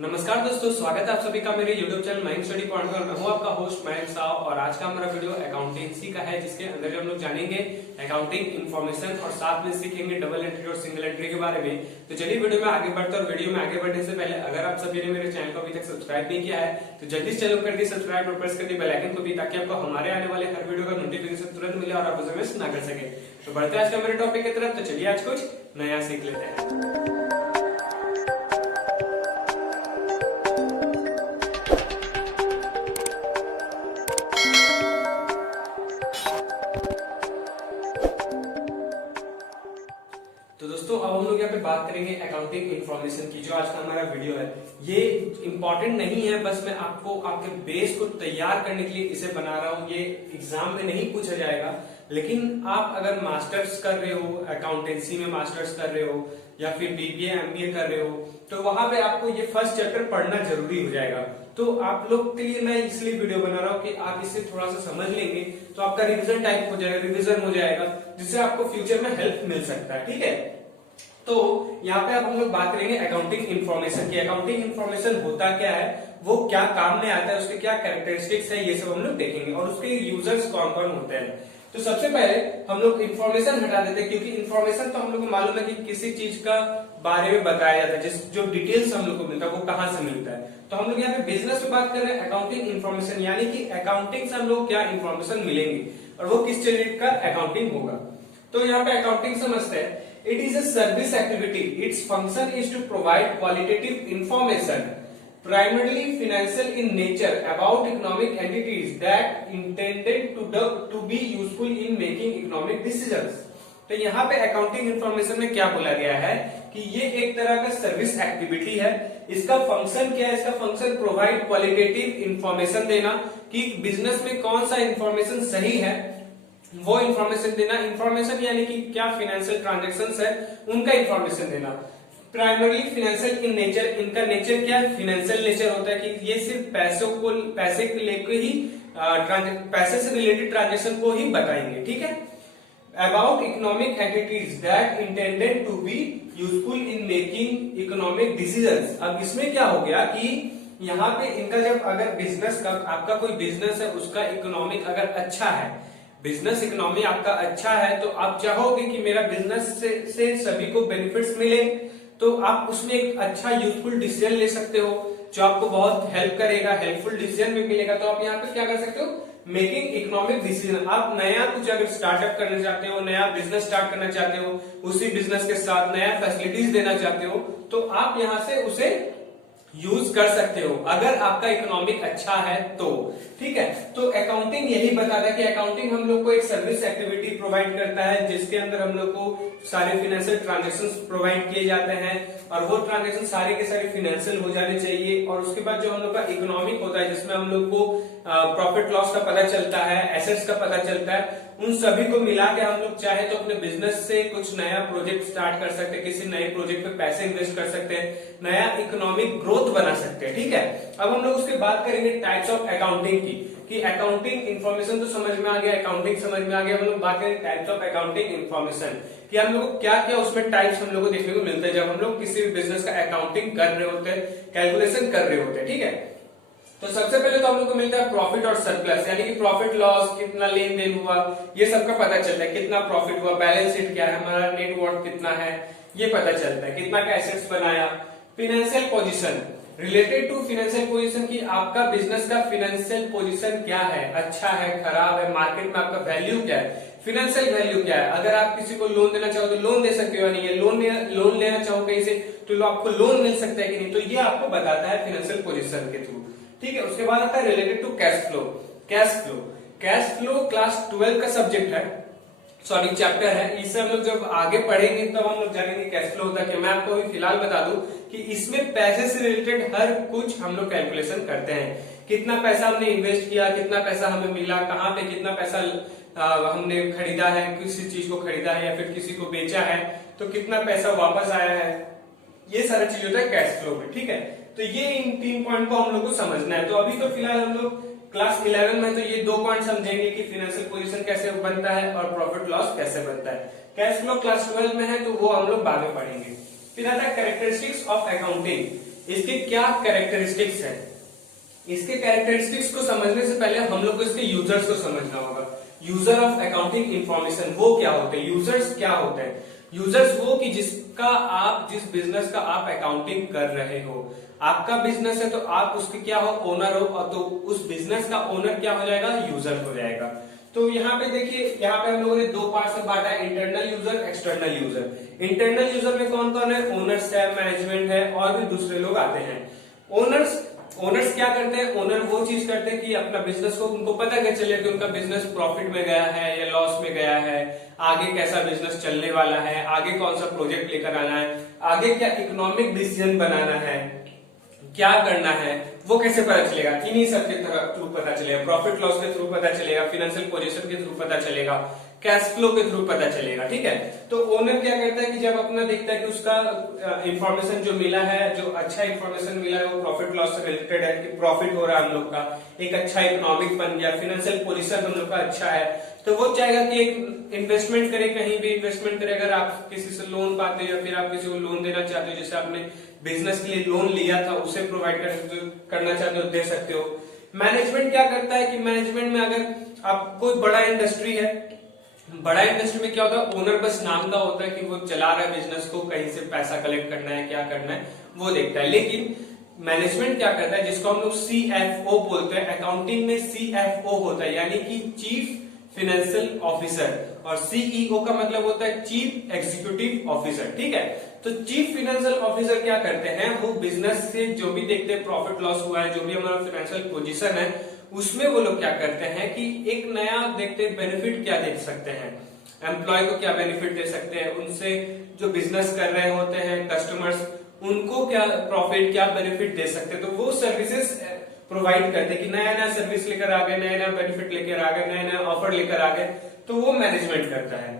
नमस्कार दोस्तों, स्वागत है आप सभी का मेरे YouTube channel Mayank study point पर। मैं हूं आपका होस्ट मयंक साव और आज का हमारा वीडियो अकाउंटेंसी का है, जिसके अंदर हम लोग जानेंगे अकाउंटिंग इन्फॉर्मेशन और साथ में सीखेंगे डबल एंट्री और सिंगल एंट्री के बारे में। तो चलिए वीडियो में आगे बढ़ते हैं। और वीडियो में आगे बढ़ने से पहले अगर आप सभी ने मेरे चैनल को अभी तक सब्सक्राइब नहीं किया है तो जल्दी से चैनल कर दी सब्सक्राइब और प्रेस कर दी बेल आइकन को भी, ताकि आपको हमारे आने वाले हर वीडियो का नोटिफिकेशन तुरंत मिले और आप उसे मिस ना कर सके। तो बढ़ते हैं आज का मेरे टॉपिक की तरफ। तो चलिए आज कुछ नया सीख लेते हैं। तो दोस्तों अब हम लोग यहाँ पे बात करेंगे अकाउंटिंग इन्फॉर्मेशन की। जो आज का हमारा वीडियो है ये इंपॉर्टेंट नहीं है, बस मैं आपको आपके बेस को तैयार करने के लिए इसे बना रहा हूँ। ये एग्जाम में नहीं पूछा जाएगा, लेकिन आप अगर मास्टर्स कर रहे हो, अकाउंटेंसी में मास्टर्स कर रहे हो या फिर बीबीए एमबीए कर रहे हो, तो वहां पे आपको ये फर्स्ट चैप्टर पढ़ना जरूरी हो जाएगा। तो आप लोग के लिए मैं इसलिए वीडियो बना रहा हूँ कि आप इसे थोड़ा सा समझ लेंगे तो आपका रिवीजन टाइप हो जाएगा, रिवीजन हो जाएगा, जिससे आपको फ्यूचर में हेल्प मिल सकता है। ठीक है, तो यहाँ पे अब हम लोग बात करेंगे अकाउंटिंग इन्फॉर्मेशन की। अकाउंटिंग इन्फॉर्मेशन होता क्या है, वो क्या काम में आता है, उसके क्या कैरेक्टरिस्टिक्स है, ये सब हम लोग देखेंगे और उसके यूजर्स कौन कौन होते हैं। तो सबसे पहले हम लोग इन्फॉर्मेशन हटा देते हैं, क्योंकि इन्फॉर्मेशन तो हम लोग को मालूम है कि किसी चीज का बारे में बताया जाता है, जिस जो डिटेल्स हम लोग को मिलता है वो कहाँ से मिलता है। तो हम लोग यहाँ पे बिजनेस में बात कर रहे हैं अकाउंटिंग इन्फॉर्मेशन, यानी कि अकाउंटिंग से हम लोग क्या इन्फॉर्मेशन मिलेंगी और वो किस चीज का अकाउंटिंग होगा। तो यहाँ पे अकाउंटिंग समझते हैं। It is a service activity. Its function is to provide qualitative information, primarily financial in nature, about economic entities that intended to be useful in making economic decisions. तो यहाँ पे अकाउंटिंग इन्फॉर्मेशन में क्या बोला गया है कि ये एक तरह का सर्विस एक्टिविटी है। इसका फंक्शन क्या है? इसका फंक्शन प्रोवाइड क्वालिटेटिव इंफॉर्मेशन देना कि बिजनेस में कौन सा इंफॉर्मेशन सही है वो इंफॉर्मेशन देना। इंफॉर्मेशन यानी कि क्या फाइनेंशियल ट्रांजैक्शंस है उनका इंफॉर्मेशन देना। प्राइमरली फाइनेंशियल इन नेचर, इनका नेचर क्या है? फाइनेंशियल नेचर होता है कि ये सिर्फ पैसे को लेकर ही पैसे से रिलेटेड ट्रांजैक्शन को ही बताएंगे। ठीक है, about economic entities that intended to be useful in making economic decisions. अब इसमें क्या हो गया कि यहाँ पे इनका जब अगर बिजनेस का आपका कोई बिजनेस है उसका इकोनॉमिक अगर अच्छा है, बिजनेस इकोनॉमी आपका अच्छा है, तो आप चाहोगे कि मेरा बिजनेस से सभी को बेनिफिट्स मिले, तो आप उसमें एक अच्छा यूजफुल डिसीजन ले सकते हो जो आपको बहुत हेल्प करेगा, हेल्पफुल डिसीजन भी मिलेगा। तो आप यहाँ पे क्या कर सकते हो? Making economic decision. आप नया कुछ अगर स्टार्टअप करना चाहते हो, नया बिजनेस स्टार्ट करना चाहते हो, उसी बिजनेस के साथ नया फैसिलिटीज देना चाहते हो, तो आप यहाँ से उसे यूज कर सकते हो अगर आपका इकोनॉमिक अच्छा है तो। ठीक है, तो अकाउंटिंग यही बताता है कि अकाउंटिंग हम लोग को एक सर्विस एक्टिविटी प्रोवाइड करता है, जिसके अंदर हम लोग को सारे फाइनेंशियल ट्रांजैक्शंस प्रोवाइड किए जाते हैं और वो ट्रांजैक्शन सारे के सारे फाइनेंशियल हो जाने चाहिए। और उसके बाद जो हम लोग का इकोनॉमिक होता है, जिसमें हम लोग को प्रॉफिट लॉस का पता चलता है, एसेट्स का पता चलता है, उन सभी को मिला के हम लोग चाहे तो अपने बिजनेस से कुछ नया प्रोजेक्ट स्टार्ट कर सकते हैं, किसी नए प्रोजेक्ट पे पैसे इन्वेस्ट कर सकते हैं, नया इकोनॉमिक ग्रोथ बना सकते हैं। ठीक है, अब हम लोग उसके बात करेंगे टाइप्स ऑफ अकाउंटिंग की, कि अकाउंटिंग इन्फॉर्मेशन तो समझ में आ गया, अकाउंटिंग समझ में आ गया। हम लोग बात करेंगे टाइप्स ऑफ अकाउंटिंग इन्फॉर्मेशन कि हम लोग को क्या क्या उसमें टाइप्स हम लोग को देखने को मिलते हैं जब हम लोग किसी भी बिजनेस का अकाउंटिंग कर रहे होते हैं, कैलकुलेशन कर रहे होते हैं। ठीक है, तो सबसे पहले तो हम लोग को मिलता है प्रॉफिट और सरप्लस, यानी कि प्रॉफिट लॉस, कितना लेन देन हुआ, ये सबका पता चलता है, कितना प्रॉफिट हुआ, बैलेंस शीट क्या है, हमारा नेट वर्थ कितना है, ये पता चलता है, कितना का एसेट्स बनाया। Financial position, related to financial position की आपका बिजनेस का फाइनेंशियल पोजीशन क्या है, अच्छा है, खराब है, मार्केट में आपका वैल्यू क्या है, फाइनेंशियल वैल्यू क्या है। अगर आप किसी को लोन देना चाहो तो लोन दे सकते हो या नहीं है, लोन लेना चाहो कहीं से तो आपको लोन मिल सकता है कि नहीं, तो ये आपको बताता है फाइनेंशियल पोजीशन के थ्रू। ठीक है, उसके बाद आता है related to cash flow. Cash flow class 12 का सब्जेक्ट है, सॉरी चैप्टर है। इससे हम लोग जब आगे पढ़ेंगे तब हम लोग जानेंगे कैश फ्लो होता है क्या। मैं आपको अभी फिलहाल बता दूं कि इसमें पैसे से रिलेटेड हर कुछ हम लोग कैलकुलेशन करते हैं। कितना पैसा हमने इन्वेस्ट किया, कितना पैसा हमें मिला, कहाँ पे कितना पैसा हमने खरीदा है, किसी चीज को खरीदा है या फिर किसी को बेचा है, तो कितना पैसा वापस आया है, ये सारा चीज होता है कैश फ्लो में। ठीक है, तो ये इन 3 पॉइंट को हम लोग को समझना है। तो अभी तो फिलहाल हम लोग क्लास 11 में तो ये 2 पॉइंट समझेंगे कि फाइनेंशियल पोजीशन कैसे बनता है और प्रॉफिट लॉस कैसे बनता है। कैश फ्लो क्लास 12 में है तो वो हम लोग बाद में पढ़ेंगे। फिर आता है कैरेक्टरिस्टिक्स ऑफ अकाउंटिंग। इसके क्या कैरेक्टरिस्टिक्स है। इसके कैरेक्टरिस्टिक्स को समझने से पहले हम लोग को इसके यूजर्स को समझना होगा। यूजर ऑफ अकाउंटिंग इंफॉर्मेशन वो क्या होते हैं, यूजर्स क्या होते हैं। यूजर्स वो कि जिसका आप जिस बिजनेस का आप अकाउंटिंग कर रहे हो, आपका बिजनेस है तो आप उसके क्या हो, ओनर हो, और तो उस बिजनेस का ओनर क्या हो जाएगा, यूजर हो जाएगा। तो यहाँ पे देखिए, यहाँ पे हम लोगों ने दो पार्ट में बांटा है, internal user, external user. Internal user में कौन कौन है, ओनर्स है, मैनेजमेंट है, और भी दूसरे लोग आते हैं। ओनर्स क्या करते हैं, ओनर वो चीज करते हैं कि अपना बिजनेस को उनको पता क्या चले कि उनका बिजनेस प्रॉफिट में गया है या लॉस में गया है, आगे कैसा बिजनेस चलने वाला है, आगे कौन सा प्रोजेक्ट लेकर आना है, आगे क्या इकोनॉमिक डिसीजन बनाना है, क्या करना है, वो कैसे पता चलेगा, इन्हीं सब के थ्रू पता चलेगा। प्रॉफिट लॉस के थ्रू पता चलेगा, फाइनेंशियल पोजीशन के थ्रू पता चलेगा, कैश फ्लो के थ्रू पता चलेगा। ठीक है, तो ओनर क्या करता है कि जब अपना देखता है कि उसका इंफॉर्मेशन जो मिला है, जो अच्छा इंफॉर्मेशन मिला है वो प्रॉफिट लॉस से रिलेटेड है, कि प्रॉफिट हो रहा है हम लोग का, एक अच्छा इकोनॉमिक बन गया, फाइनेंशियल पोजीशन हम लोग का अच्छा है, तो वो चाहेगा कि एक इन्वेस्टमेंट करे, कहीं भी इन्वेस्टमेंट करे। अगर आप किसी से लोन पाते हो या फिर आप किसी को लोन देना चाहते हो, जैसे आपने बिजनेस के लिए लोन लिया था, उसे प्रोवाइड करना चाहते हो, दे सकते हो। मैनेजमेंट क्या करता है कि मैनेजमेंट में अगर आप कोई बड़ा इंडस्ट्री है, बड़ा इंडस्ट्री में क्या होता है, ओनर बस नाम का होता है कि वो चला रहा है बिजनेस को, कहीं से पैसा कलेक्ट करना है, क्या करना है वो देखता है। लेकिन मैनेजमेंट क्या करता है, जिसको हम लोग CFO बोलते हैं, अकाउंटिंग में CFO होता है, यानी कि चीफ फाइनेंशियल ऑफिसर, और CEO का मतलब होता है चीफ एग्जीक्यूटिव ऑफिसर। ठीक है, तो चीफ फाइनेंशियल ऑफिसर क्या करते हैं, वो बिजनेस से जो भी देखते हैं प्रॉफिट लॉस हुआ है, जो भी हमारा फाइनेंशियल पोजीशन है, उसमें वो लोग क्या करते हैं कि एक नया देखते बेनिफिट क्या दे सकते हैं, एम्प्लॉय को क्या बेनिफिट दे सकते हैं, उनसे जो बिजनेस कर रहे होते हैं कस्टमर्स, उनको क्या प्रॉफिट, क्या बेनिफिट दे सकते हैं। तो वो सर्विसेज प्रोवाइड करते हैं कि नया नया सर्विस लेकर आ गए, नया नया बेनिफिट लेकर आ गए, नया नया ऑफर लेकर आ गए, तो वो मैनेजमेंट करता है।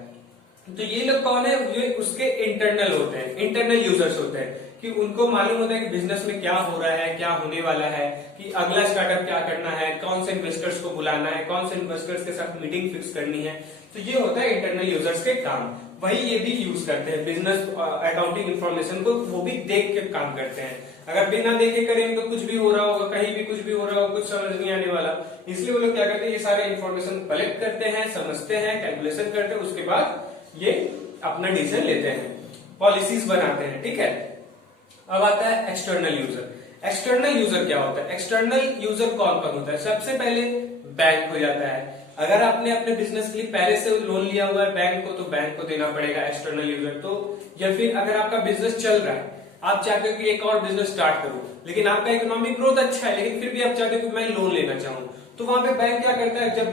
तो ये लोग कौन है, ये उसके इंटरनल होते हैं, इंटरनल यूजर्स होते हैं, कि उनको मालूम होता है कि बिजनेस में क्या हो रहा है, क्या होने वाला है, कि अगला स्टार्टअप क्या करना है, कौन से इन्वेस्टर्स को बुलाना है, कौन से इन्वेस्टर्स के साथ मीटिंग फिक्स करनी है। तो ये होता है इंटरनल यूजर्स के काम। वही ये भी यूज करते हैं बिजनेस अकाउंटिंग इंफॉर्मेशन को, वो भी देख के काम करते हैं। अगर बिना देखे करेंगे तो कुछ भी हो रहा होगा, कहीं भी कुछ भी हो रहा होगा, कुछ समझ नहीं आने वाला। इसलिए वो लोग क्या करते हैं, ये सारे इन्फॉर्मेशन कलेक्ट करते हैं, समझते हैं, कैलकुलेशन करते हैं, उसके बाद ये अपना डिसीजन लेते हैं, पॉलिसीज बनाते हैं। ठीक है, अब आता है एक्सटर्नल यूजर। एक्सटर्नल यूजर क्या होता है, एक्सटर्नल यूजर कौन कौन होता है, सबसे पहले बैंक हो जाता है। अगर आपने अपने बिजनेस के लिए पहले से लोन लिया हुआ है बैंक को, तो बैंक को देना पड़ेगा एक्सटर्नल यूजर। तो या फिर अगर आपका बिजनेस चल रहा है, आप चाहते हो कि एक और बिजनेस स्टार्ट करो, लेकिन आपका इकोनॉमिक ग्रोथ अच्छा है, लेकिन फिर भी आप चाहते हो कि मैं लोन लेना चाहूँ, तो वहां पे बैंक क्या करता है, जब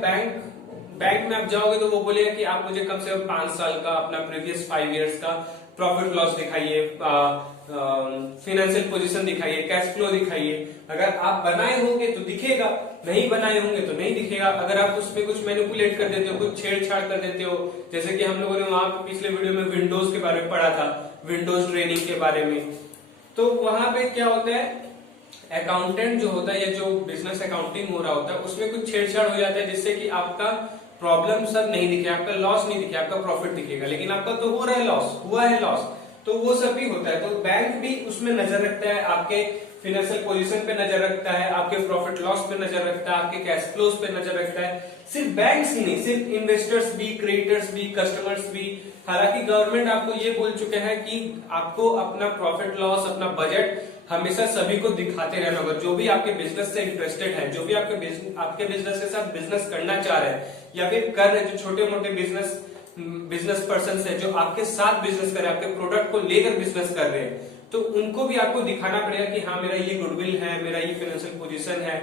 बैंक में आप जाओगे तो वो बोलेगा कि आप मुझे कम से कम 5 साल का अपना प्रीवियस 5 इयर्स का प्रॉफिट लॉस दिखाइए, फाइनेंशियल पोजीशन दिखाइए, कैश फ्लो दिखाइए। अगर आप बनाए होंगे तो दिखेगा, नहीं बनाए होंगे तो नहीं दिखेगा। अगर आप उसमें कुछ मैनिपुलेट कर देते हो, कुछ छेड़छाड़ कर देते हो, जैसे कि हम लोगों ने वहां पिछले वीडियो में विंडोज के बारे में पढ़ा था, विंडोज ट्रेनिंग के बारे में, तो वहां पे क्या होता है, अकाउंटेंट जो होता है या जो बिजनेस अकाउंटिंग हो रहा होता है, उसमें कुछ छेड़छाड़ हो जाता है, जिससे कि आपका प्रॉब्लम सब नहीं दिखे, आपका लॉस नहीं दिखे, आपका प्रॉफिट दिखेगा, लेकिन आपका तो हो रहा है लॉस, हुआ है लॉस, तो वो सब भी होता है। तो बैंक भी उसमें नजर रखता है, आपके फाइनेंशियल पोजीशन पे नजर रखता है, आपके प्रॉफिट लॉस पे नजर रखता है, आपके कैश फ्लोज पे नजर रखता है। सिर्फ बैंक्स ही नहीं, सिर्फ इन्वेस्टर्स भी, क्रेडिटर्स भी, कस्टमर्स भी। हालांकि गवर्नमेंट आपको ये बोल चुके हैं कि आपको अपना प्रॉफिट लॉस, अपना बजट हमेशा सभी को दिखाते रहना होगा। जो भी आपके बिजनेस से इंटरेस्टेड है, जो भी आपके बिजनेस के साथ बिजनेस करना चाह रहे हैं या फिर कर रहे, जो छोटे मोटे बिजनेस पर्सन है जो आपके साथ बिजनेस कर रहे हैं, आपके प्रोडक्ट को लेकर बिजनेस कर रहे हैं, तो उनको भी आपको दिखाना पड़ेगा कि हाँ मेरा ये गुडविल है, मेरा ये फाइनेंशियल पोजीशन है।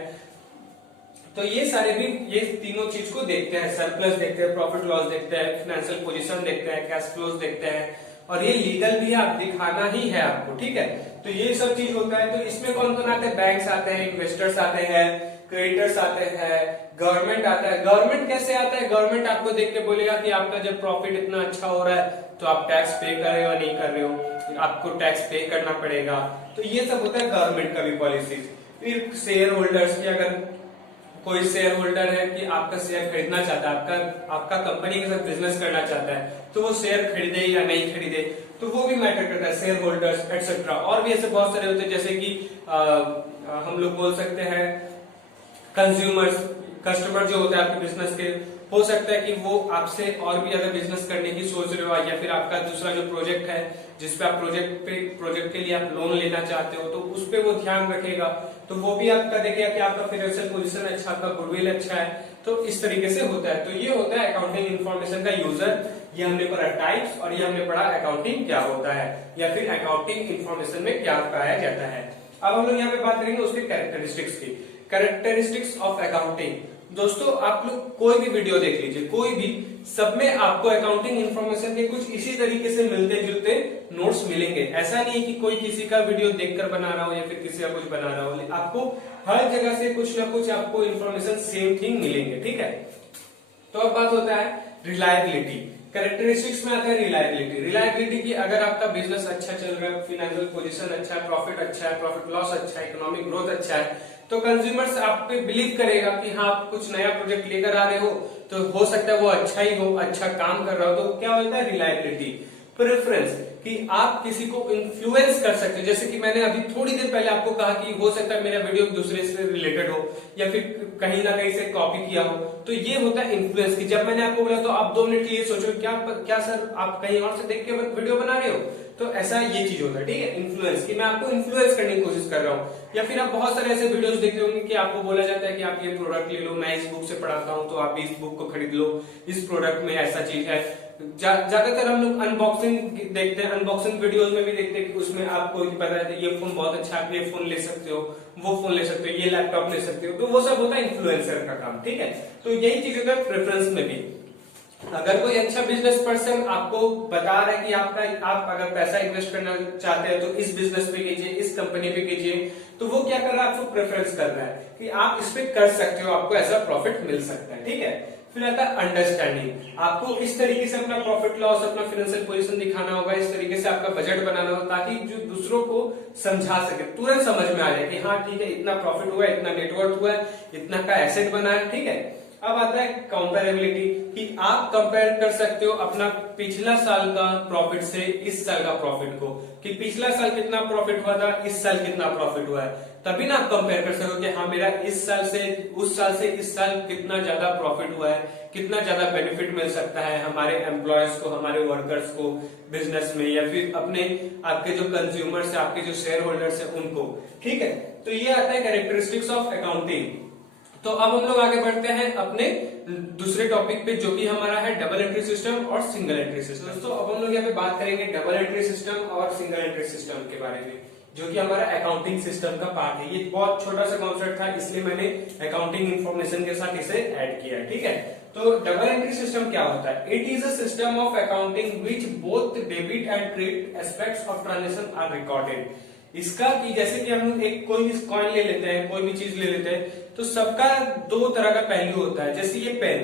तो ये सारे भी, ये तीनों चीज को देखते हैं, सरप्लस देखते हैं, प्रॉफिट लॉस देखते हैं, फाइनेंशियल पोजीशन देखते हैं, कैश फ्लोज देखते हैं, और ये लीगल भी आप दिखाना ही है आपको। ठीक है, तो ये सब चीज होता है। तो इसमें कौन कौन आते हैं, बैंक्स आते हैं, इन्वेस्टर्स आते हैं, क्रेडिटर्स आते हैं, गवर्नमेंट आता है। गवर्नमेंट कैसे आता है, गवर्नमेंट आपको देख के बोलेगा कि आपका जब प्रॉफिट इतना अच्छा हो रहा है तो आप टैक्स पे कर रहे हो या नहीं कर रहे हो, आपको टैक्स पे करना पड़ेगा। तो ये सब होता है गवर्नमेंट का भी पॉलिसी। फिर शेयर होल्डर्स की, अगर कोई शेयर होल्डर है कि आपका शेयर खरीदना चाहता है, आपका कंपनी के साथ बिजनेस करना चाहता है, तो वो शेयर खरीदे या नहीं खरीदे, तो वो भी मैटर करता है, शेयर होल्डर्स एक्सेट्रा, और भी ऐसे बहुत सारे होते हैं, जैसे कि हम लोग बोल सकते हैं कंज्यूमर्स, कस्टमर जो होता है आपके बिजनेस के, हो सकता है कि वो आपसे और भी ज्यादा बिजनेस करने की सोच रहे हो, या फिर आपका दूसरा जो प्रोजेक्ट है जिसपे आप प्रोजेक्ट के लिए आप लोन लेना चाहते हो, तो उस पे वो ध्यान रखेगा, तो वो भी आपका देखेगा कि आपका फाइनेंशियल पोजीशन अच्छा, आपका गुडविल अच्छा है। तो इस तरीके से होता है। तो ये होता है अकाउंटिंग इन्फॉर्मेशन का यूजर। ये हमने पढ़ा टाइप्स, और ये हमने पढ़ा अकाउंटिंग क्या होता है, या फिर अकाउंटिंग इन्फॉर्मेशन में क्या पाया जाता है। अब हम लोग यहाँ पे बात करेंगे उसके कैरेक्टरिस्टिक्स की। कैरेक्टरिस्टिक्स ऑफ अकाउंटिंग, दोस्तों आप लोग कोई भी वीडियो देख लीजिए, कोई भी, सब में आपको अकाउंटिंग इन्फॉर्मेशन के कुछ इसी तरीके से मिलते जुलते नोट्स मिलेंगे। ऐसा नहीं है कि कोई किसी का वीडियो देखकर बना रहा हो या फिर किसी का कुछ बना रहा हो, आपको हर जगह से कुछ ना कुछ आपको इन्फॉर्मेशन सेम थिंग मिलेंगे, ठीक है। तो अब बात होता है रिलायबिलिटी। कैरेक्टरिस्टिक्स में आता है रिलायबिलिटी। रिलायबिलिटी की, अगर आपका बिजनेस अच्छा चल रहा है, फाइनेंशियल पोजीशन अच्छा है, प्रॉफिट अच्छा है, प्रॉफिट लॉस अच्छा है, इकोनॉमिक ग्रोथ अच्छा है, तो कंज्यूमर्स आप पे बिलीव करेगा कि हाँ आप कुछ नया प्रोजेक्ट लेकर आ रहे हो, तो हो सकता है वो अच्छा ही हो, अच्छा काम कर रहा हो, तो क्या होता है रिलायबिलिटी। प्रेफरेंस, कि आप किसी को इन्फ्लुएंस कर सकते हो, जैसे कि मैंने अभी थोड़ी देर पहले आपको कहा कि हो सकता है मेरा वीडियो दूसरे से रिलेटेड हो या फिर कहीं ना कहीं से कॉपी किया हो, तो ये होता है इन्फ्लुएंस की। जब मैंने आपको बोला तो आप 2 मिनट के लिए सोचो क्या सर आप कहीं और से देख के वीडियो बना रहे हो, तो ऐसा ये चीज होता है, ठीक है। इन्फ्लुएंस की मैं आपको इन्फ्लुएंस करने की कोशिश कर रहा हूँ। या फिर आप बहुत सारे ऐसे वीडियोस देखते होंगे कि आपको बोला जाता है कि आप ये प्रोडक्ट ले लो, मैं इस बुक से पढ़ाता हूँ तो आप इस बुक को खरीद लो, इस प्रोडक्ट में ऐसा चीज है। ज्यादातर हम लोग अनबॉक्सिंग देखते हैं, अनबॉक्सिंग वीडियोस में भी देखते हैं कि उसमें आपको पता है ये फोन बहुत अच्छा है, ये फोन ले सकते हो, वो फोन ले सकते हो, ये लैपटॉप ले सकते हो, तो वो सब होता है इन्फ्लुएंसर का काम, ठीक है। तो यही चीज होता है प्रेफरेंस में भी। अगर कोई अच्छा बिजनेस पर्सन आपको बता रहा है कि आप अगर पैसा इन्वेस्ट करना चाहते हैं तो इस बिजनेस पे कीजिए, इस कंपनी पे कीजिए, तो वो क्या कर रहा है, आपको प्रेफरेंस कर रहा है कि आप इस पे कर सकते हो, आपको ऐसा प्रॉफिट मिल सकता है, ठीक है। फिर आता है अंडरस्टैंडिंग। आपको इस तरीके से अपना प्रॉफिट लॉस, अपना फाइनेंशियल पोजीशन दिखाना होगा, इस तरीके से आपका बजट बनाना होगा, ताकि जो दूसरों को समझा सके, तुरंत समझ में आ जाए कि हाँ ठीक है, इतना प्रॉफिट हुआ है, इतना नेटवर्थ हुआ है, इतना का एसेट बना है, ठीक है। अब आता है कंपेरेबिलिटी, कि आप कंपेयर कर सकते हो अपना पिछला साल का प्रॉफिट से इस साल का प्रॉफिट को, कि पिछला साल कितना प्रॉफिट हुआ था, इस साल कितना प्रॉफिट हुआ है, तभी ना आप कंपेयर कर सको कि हाँ मेरा इस साल से उस साल से इस साल कितना ज्यादा प्रॉफिट हुआ है, कितना ज्यादा बेनिफिट मिल सकता है हमारे एम्प्लॉयज को, हमारे वर्कर्स को बिजनेस में, या फिर अपने आपके जो कंज्यूमर्स है, आपके जो शेयर होल्डर्स है उनको, ठीक है। तो ये आता है कैरेक्टरिस्टिक्स ऑफ अकाउंटिंग। तो अब हम लोग आगे बढ़ते हैं अपने दूसरे टॉपिक पे, जो कि हमारा है डबल एंट्री सिस्टम और सिंगल एंट्री सिस्टम। दोस्तों अब हम लोग यहाँ पे बात करेंगे डबल एंट्री सिस्टम और सिंगल एंट्री सिस्टम के बारे में, जो कि हमारा अकाउंटिंग सिस्टम का पार्ट है। ये बहुत छोटा सा कॉन्सेप्ट था, इसलिए मैंने अकाउंटिंग इन्फॉर्मेशन के साथ इसे ऐड किया है, ठीक है। तो डबल एंट्री सिस्टम क्या होता है? It is a system of accounting which both debit and credit aspects of transaction are recorded. इसका कि जैसे कि हम लोग एक कोई भी कॉइन ले लेते हैं, कोई भी चीज ले लेते हैं, तो सबका 2 तरह का पहलू होता है। जैसे ये पेन,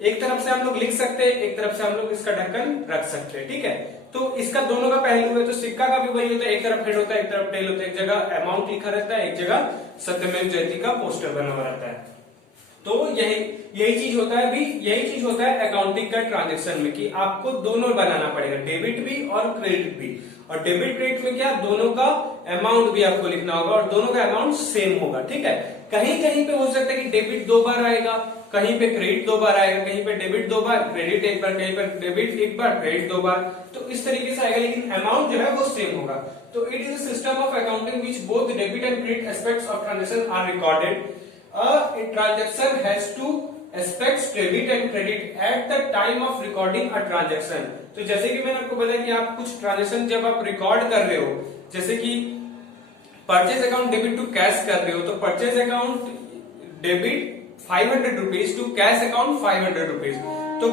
एक तरफ से हम लोग लिख सकते हैं, एक तरफ से हम लोग इसका ढक्कन रख सकते हैं, ठीक है। तो इसका दोनों का पहलू है। तो सिक्का का भी वही होता है, एक तरफ हेड होता है, एक तरफ टेल होता है, एक जगह अमाउंट लिखा रहता है, एक जगह सत्यमेव जयते का पोस्टर बना हुआ रहता है। तो यही चीज होता है, भी यही चीज होता है अकाउंटिंग का ट्रांजेक्शन में, कि आपको दोनों बनाना पड़ेगा, डेबिट भी और क्रेडिट भी। और डेबिट क्रेडिट में क्या, दोनों का अमाउंट भी आपको लिखना होगा और दोनों का अमाउंट सेम होगा, ठीक है। कहीं कहीं पे हो सकता है कि डेबिट 2 बार आएगा, कहीं पे क्रेडिट 2 बार आएगा, कहीं पे डेबिट 2 बार, क्रेडिट 1 बार, कहीं पर डेबिट 1 बार, क्रेडिट 2 बार, तो इस तरीके से आएगा, लेकिन अमाउंट जो है वो सेम होगा। तो it is a system of accounting which both debit and credit aspects of transaction are recorded. A transaction has two aspects, debit and credit, at the time of recording a transaction। तो जैसे कि मैंने आपको बताया कि आप कुछ transaction जब आप रिकॉर्ड कर रहे हो, जैसे कि purchase account debit to cash कर रहे हो, तो purchase account debit 500 rupees to cash account 500 rupees. तो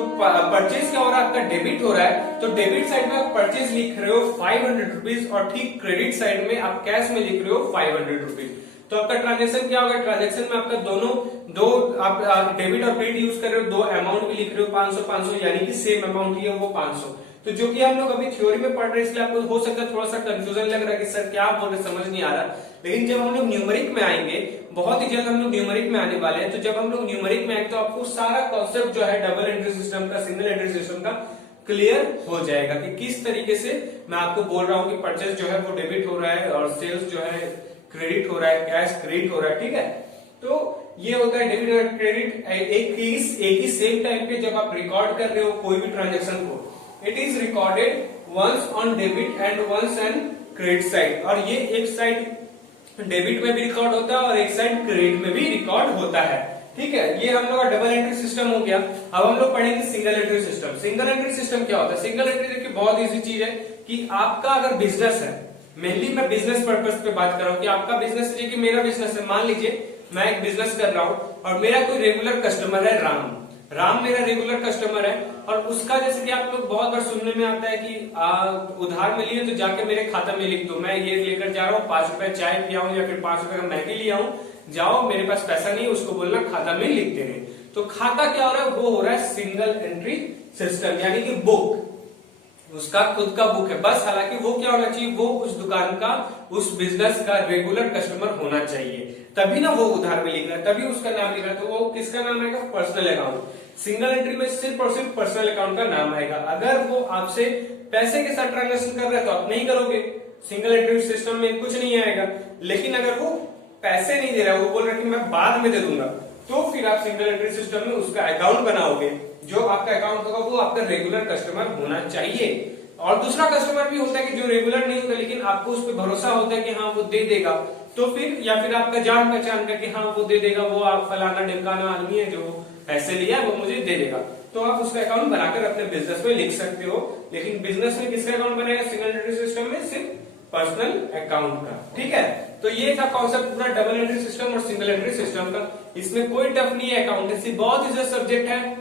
परचेज क्या हो रहा है, आपका डेबिट हो रहा है, तो डेबिट साइड में आप परचेज लिख रहे हो 500 रुपीज और ठीक क्रेडिट साइड में आप कैश में लिख रहे हो 500 रुपीज। तो आपका ट्रांजेक्शन क्या होगा, ट्रांजेक्शन में आपका दो आप डेबिट और क्रेडिट यूज कर रहे हो, 2 अमाउंट भी लिख रहे हो 500 500, यानी कि सेम अमाउंट ही है वो 500। तो जो कि हम लोग अभी थ्योरी में पढ़ रहे हैं, इसलिए आपको हो सकता है थोड़ा सा कंफ्यूजन लग रहा है कि सर क्या बोल रहे, समझ नहीं आ रहा। लेकिन जब हम लोग न्यूमेरिक में आएंगे, बहुत ही जल्द हम लोग न्यूमेरिक में आने वाले हैं, तो जब हम लोग न्यूमेरिक में आएंगे तो आपको सारा कॉन्सेप्ट जो है डबल एंट्री सिस्टम का, सिंगल एंट्री सिस्टम का क्लियर हो जाएगा कि किस तरीके से मैं आपको बोल रहा हूं कि परचेस जो है वो डेबिट हो रहा है और सेल्स जो है क्रेडिट हो रहा है, कैश क्रेडिट हो रहा है। ठीक है, तो ये होता है डेबिट और क्रेडिट एक ही सेम टाइम पे जब आप रिकॉर्ड कर रहे हो कोई भी ट्रांजेक्शन को, it is recorded once on debit and once on credit side. और ये एक साइड डेबिट में भी रिकॉर्ड होता है और एक साइड क्रेडिट में भी रिकॉर्ड होता है। ठीक है, ये हम लोग का डबल एंट्री सिस्टम हो गया। अब हम लोग पढ़ेंगे single entry system. Single entry system क्या होता है? सिंगल एंट्री देखिए बहुत इजी चीज है कि आपका अगर बिजनेस है, मेनली मैं बिजनेस पर्पस पे बात कर रहा हूँ कि आपका बिजनेस है कि मेरा बिजनेस है। मान लीजिए मैं एक बिजनेस कर रहा हूँ और मेरा कोई रेगुलर कस्टमर है राम मेरा रेगुलर कस्टमर है और उसका जैसे कि आप लोग बहुत बार सुनने में आता है कि उधार में लिए तो जाके मेरे खाता में लिख दो, मैं ये लेकर जा रहा हूँ 5 रुपए चाय पियाऊं या फिर 5 रुपए का मैगी ले आऊं, जाओ मेरे पास पैसा नहीं, उसको बोलना खाता में लिख देने। तो खाता क्या हो रहा है? वो हो रहा है सिंगल एंट्री सिस्टम, यानी कि बुक, उसका खुद का बुक है बस। हालांकि वो क्या होना चाहिए? वो उस दुकान का, उस बिजनेस का रेगुलर कस्टमर होना चाहिए, तभी ना वो उधार में लिख रहा है, तभी उसका नाम लिख रहा है। तो वो किसका नाम आएगा? Personal account. सिंगल एंट्री में सिर्फ और सिर्फ पर्सनल अकाउंट का नाम आएगा। अगर वो आपसे पैसे के साथ ट्रांजेक्शन कर रहा है तो आप नहीं करोगे, सिंगल एंट्री सिस्टम में कुछ नहीं आएगा। लेकिन अगर वो पैसे नहीं दे रहा है, वो बोल रहा है कि मैं बाद में दे दूंगा, तो फिर आप सिंगल एंट्री सिस्टम में उसका अकाउंट बनाओगे। जो आपका अकाउंट होगा वो आपका रेगुलर कस्टमर होना चाहिए। और दूसरा कस्टमर भी होता है कि जो रेगुलर नहीं होता लेकिन आपको उस पर भरोसा होता है कि हाँ वो दे देगा, तो फिर या फिर आपका जान पहचान का कि हाँ वो दे देगा, वो आप फलाना ढिमकाना आदमी है जो पैसे लिया वो मुझे दे देगा, तो आप उसका अकाउंट बनाकर अपने बिजनेस में लिख सकते हो। लेकिन बिजनेस में किसका अकाउंट बनेगा? सिंगल एंट्री सिस्टम में सिर्फ पर्सनल अकाउंट का। ठीक है, तो ये था कॉन्सेप्ट पूरा डबल एंट्री सिस्टम और सिंगल एंट्री सिस्टम का। इसमें कोई टफ नहीं है, अकाउंटेंसी बहुत इजी सब्जेक्ट है,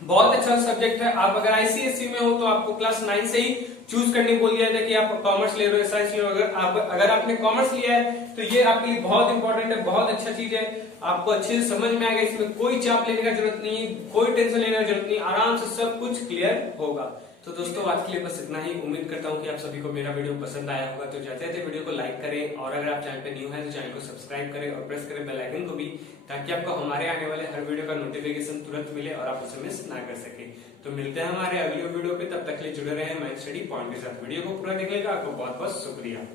बहुत अच्छा सब्जेक्ट है। आप अगर आईसीएसई में हो तो आपको क्लास 9 से ही चूज करने बोल दिया था कि आप कॉमर्स ले रहे हो, साइंस ले रहे हो। अगर आपने कॉमर्स लिया है तो ये आपके लिए बहुत इंपॉर्टेंट है, बहुत अच्छा चीज है, आपको अच्छे से समझ में आएगा। इसमें कोई चाप लेने का जरूरत नहीं, कोई टेंशन लेने का जरूरत नहीं, आराम से सब कुछ क्लियर होगा। तो दोस्तों आज के लिए बस इतना ही। उम्मीद करता हूँ कि आप सभी को मेरा वीडियो पसंद आया होगा। तो जाते जाते वीडियो को लाइक करें और अगर आप चैनल पे न्यू है तो चैनल को सब्सक्राइब करें और प्रेस करें बेल आइकन को भी, ताकि आपको हमारे आने वाले हर वीडियो का नोटिफिकेशन तुरंत मिले और आप उसे मिस ना कर सके। तो मिलते हैं हमारे अगले वीडियो पे, तब तक के लिए जुड़े रहे माइंड स्टडी पॉइंट के साथ। वीडियो को पूरा देखने का आपको बहुत बहुत शुक्रिया।